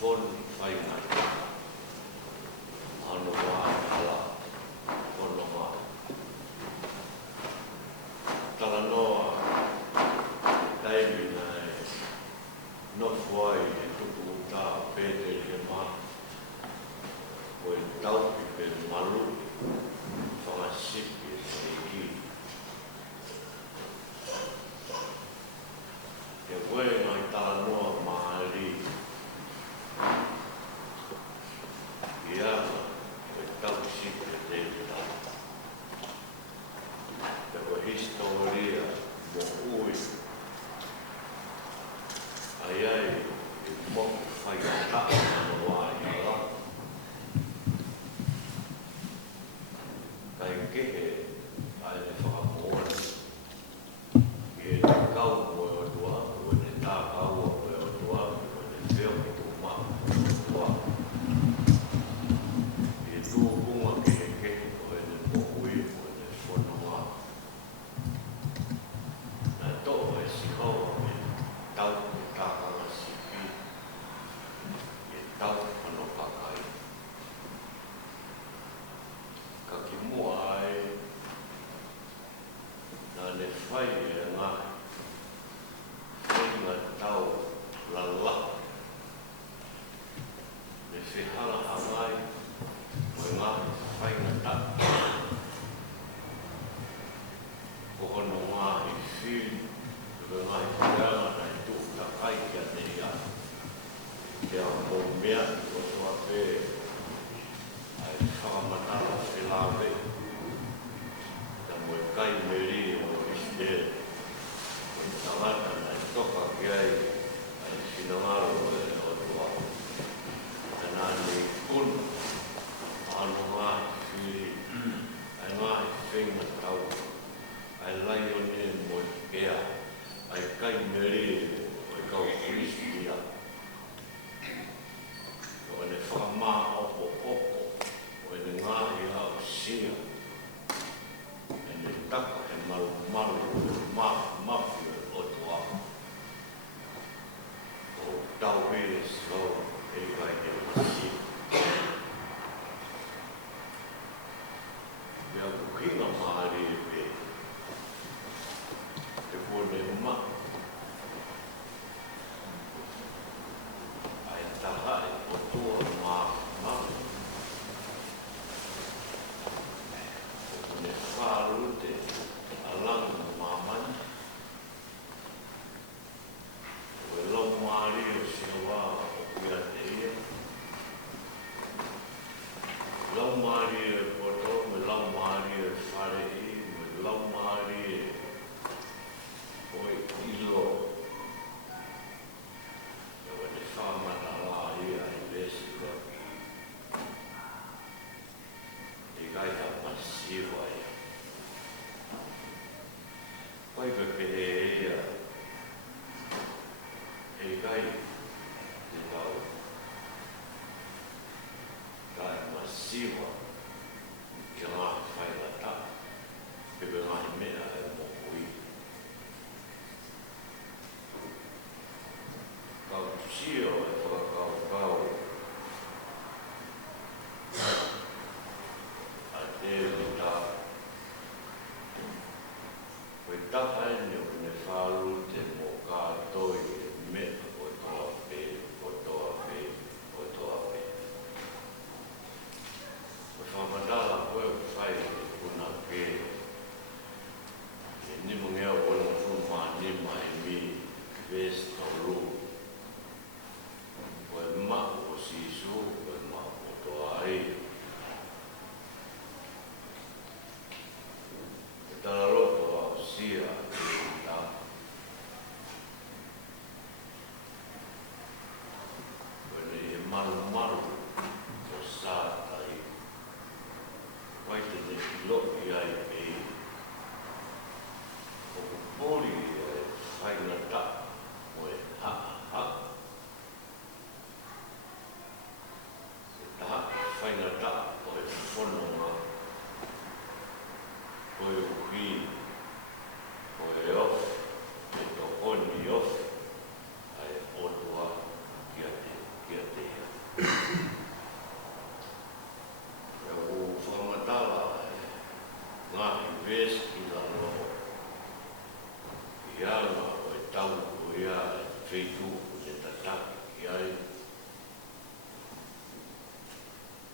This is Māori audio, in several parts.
fon fai mai ano wa ala ono ma tala noa taimi nai no foi e tuku ta pete ke ma o e tau ki pe malu whanga sipi e ki ke koe ngai tala noa maari ia o e tau sipi e te ta te ko historia mo ui ai ai e mo fai ta no wa ia kai ke ai le whakamoa e te kau mo e o tua o te tā kau o e o tua o te whio ki tu ma o tua e tū kunga ke o e te mohui o e te whanonga nā tō e sikoa e tau e tākanga sipi e tau ano pakai ka ki mua ai nā le whai e ngā whainga tau la la le whihala hangai o ngā whainga ta ko hono ngā i whiu o ngā i whianga na i tū ka kai kia te ia kia o mea o tua pē ai whakamatala whilawe ta mo e kai meri o iste o tangata na i toka ki ai ai whinangaro o e o tua ta nā ni kuna anu ngā whiri ai ngā whinga tau ai lai o ne mo e ea ai kai meri o e kau Christia o e ne whakamā opo o e ne ngāhi au sia e ne taka he maru mafu o tua o tau hiri so e kai he masi mea kuhinga maari e pe te kone ma ai taha e o tua ma ne whārute a langu māmani. O e lau maari o siawa o kia te ia. Lau maari e poto, me lau maari e whare i, me lau maari e o e ilo. E o ne whamata la ia e lesi koe. E kai ta masiwa ia. Pai pepe e ia, e kai te tau, kai masiwa ki ngā whailata, pepe ngā mea e mokui. Kau sio e whakakau a te rita. Koe taha ene o ne whāru te mō kātoi e me o toa pē, o toa pē, o toa pē. Koe whamadala koe o whai e kuna pē. E nimu ngea o na whumā nima e mi vesto ru. Koe ma o sisu, koe ma o toa ai. E tala roto sia ta quelle malu o sata i quite de loki ai e o poli fai na ta o e ha ta fai na ta o e fono ma o e qui o e off, e to oni off, ai otua kia te taki ai.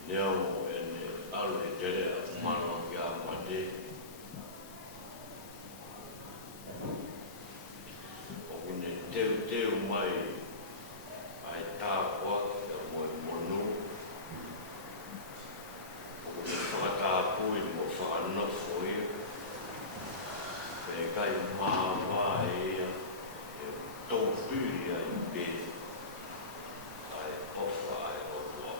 Nea mo e ne alu he tere a mano ki a mate. O kune teu mai ai tā koa ki a moe monu. O kune whakatapui mo whakanofo ia. E kai māwā ia e tau whiri ai pēr. Ai ofa ai otua.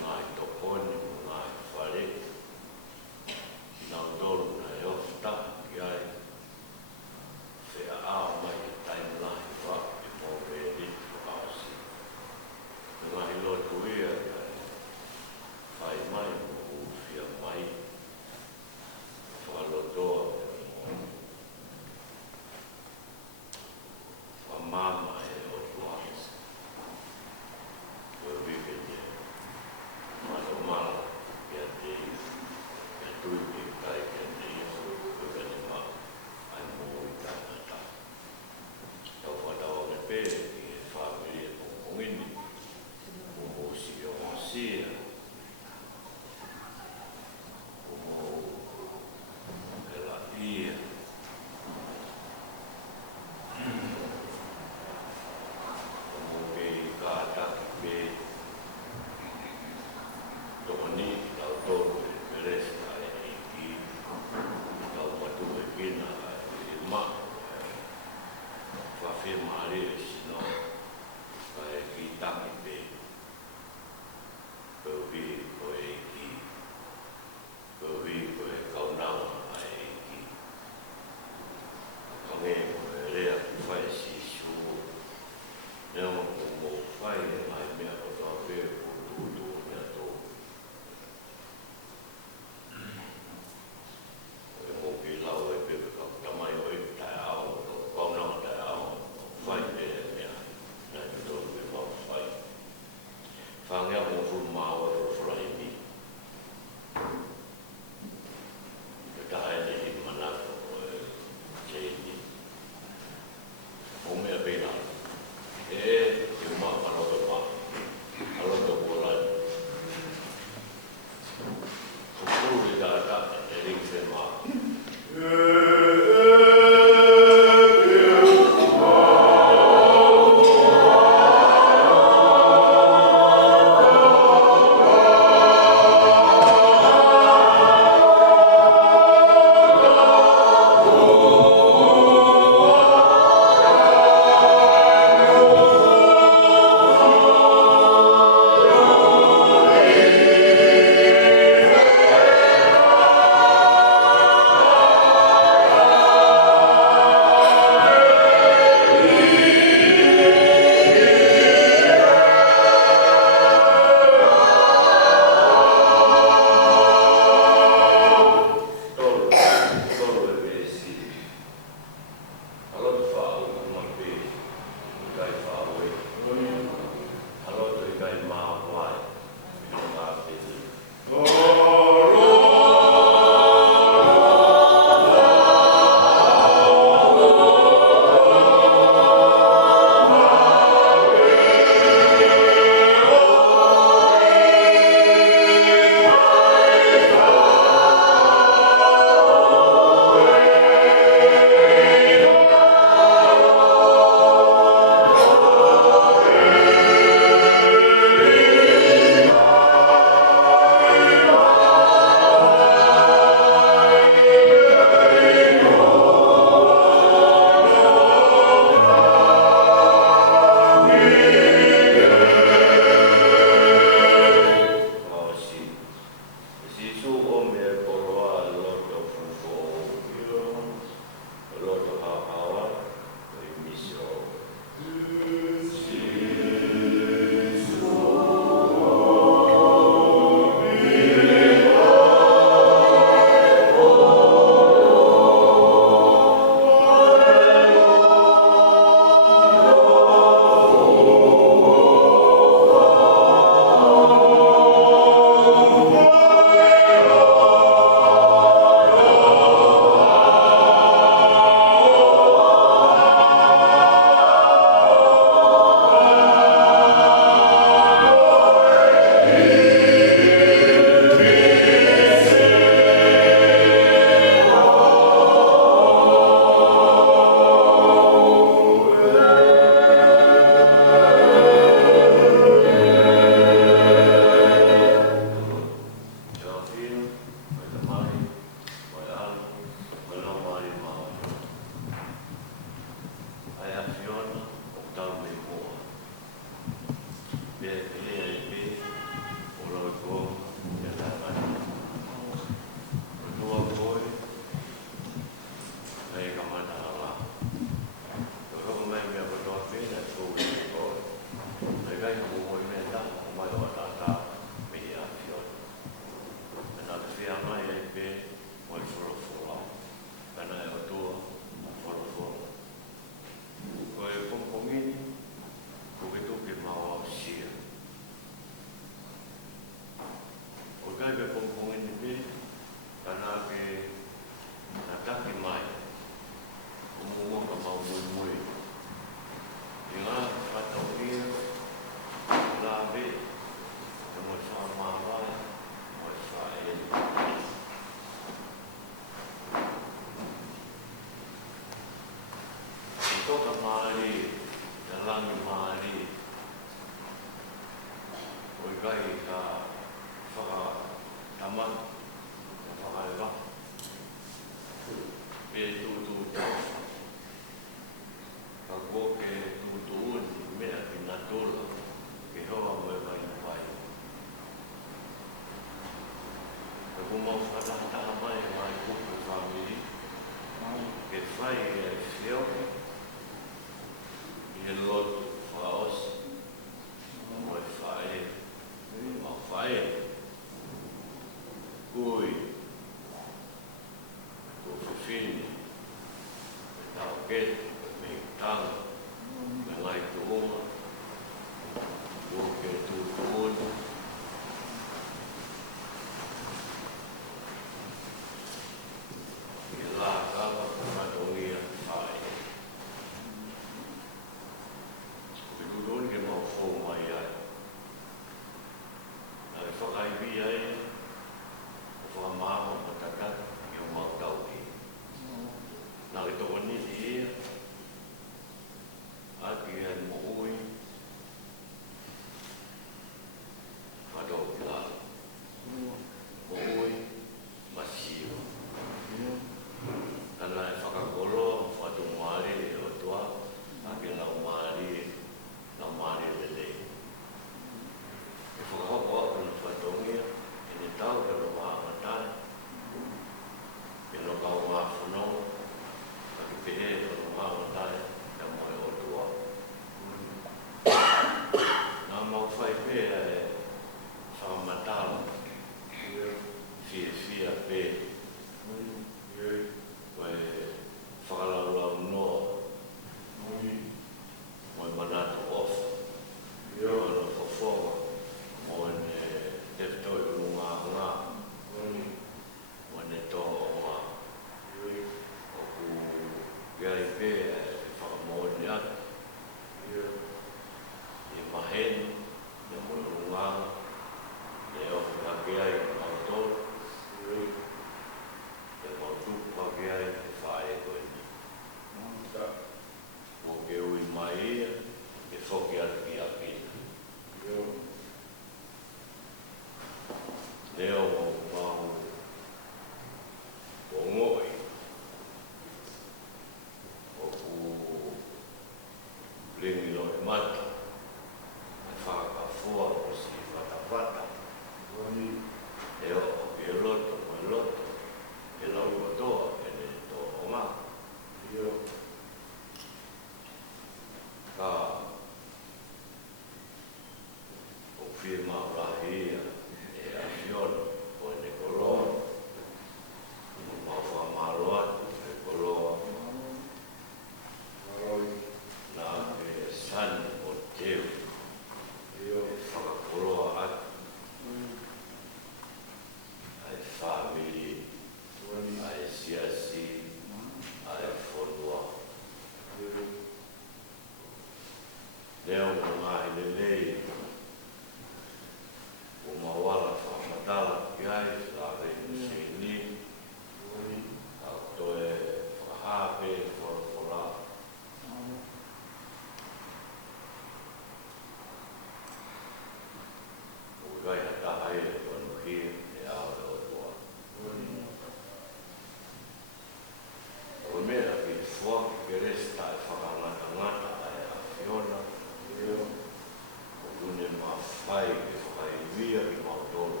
fai ke whakaimia ki mautoro.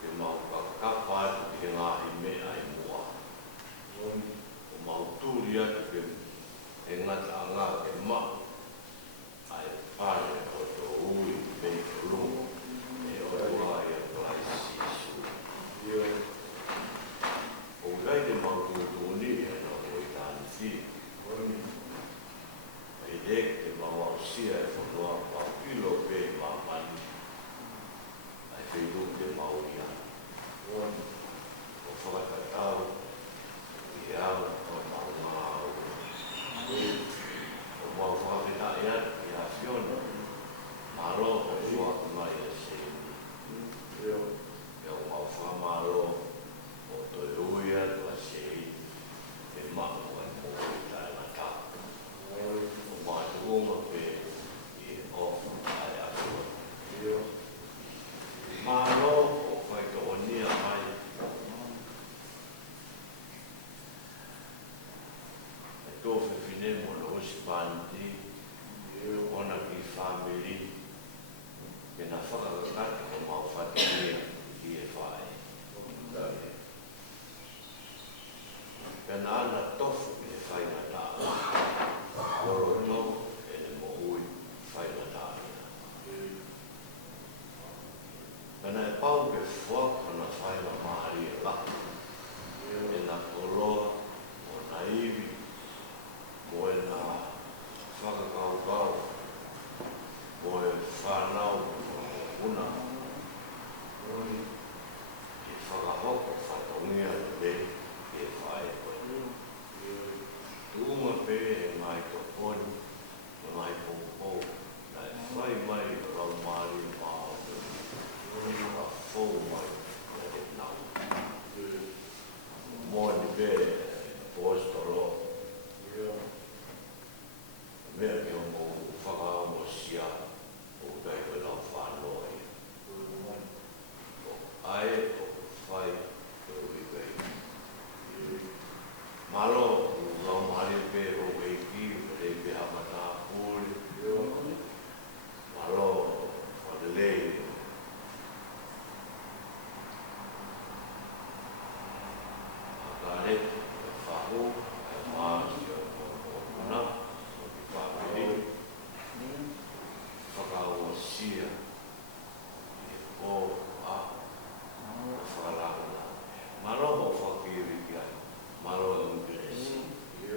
Ke mau kakapa atu ki he ngahi mea i mua. O mauturi atu ke he ngata anga ke ma. Ai whare o to ui me o lungu. E o tua i atu ai sisu. O gai te mauturi e no o i tāni fi. E dek te mau au sia e whanua pao kilo pe mamani. Ai whiru te mau ia. O whakatau i au o mau ngāu. O mau whakatā ia i a whiona. Maro o whaka mai a seini. E o mau whamaro o toi uia tua seini. E mako ai mō i tae mata. O mātu oma pe i o ai atua. Maro o whai ka onia mai. E tō whiwhine mo na usipandi. Ona ki whamiri. Ke na whakakakata o mau whatamia ki e whae. Pena ana tofu ki e whai na tāna. Koro tofu e ne mo ui whai na tāna. Pena e pau ke whaka na whai na maari e la. E na koroa o na iwi. Mo e na whakakaukau. Mo e whanau o una. Ki whakahoko whatongia le ki e whae koe. Tūma pe e mai to poni, e mai pōpō, na e whai mai o rau maari māo. Ka whou mai na e nau. Mō ni pe pōstoro. Mea ki o mō whakaamo sia o kai koe lau whanoi. O ai o whai o iwei. Malo o lau mahari pe o weiki, re pe hamata pūri. Malo o whanelei. Akare, e whahu, e maasi o una, o ki whapiri. Whakaua sia, e o a, o whakaranga. Malo o whakiri ki ai, malo e ungeresi. E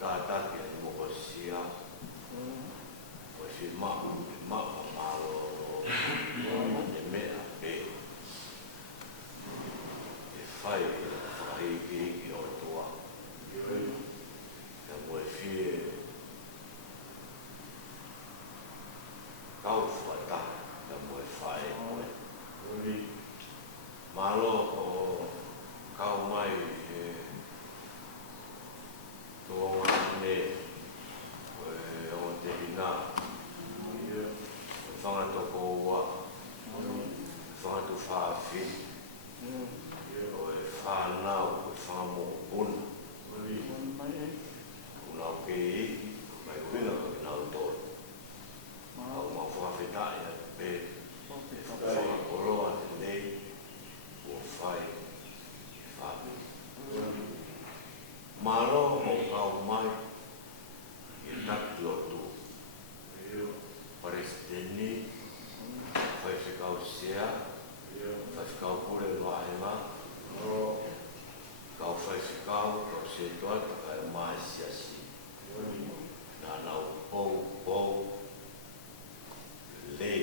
kātaki e moko sia, o si mahu, malo o e mea pe. E whai e whakahiki o tua. E mo e whie kau whata, e mo e whae koe. Malo o kau mai e tōna ne o te hina. E whangatoko ua, whangatu whawhi. O e whanau, e whangamokuna. Unau ke iki, mai kuinga ka nau tōru. Au mau whakawhitai a pe, e whakakoroa te nei, o whai, e whapi. Maro o kau mai, e taki o tū. Paresideni, whai whikau sea, whai whikau pure noahenga, kau whai whikau, kau se toata ka e mai siasi. Nā nau pou, lei,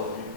au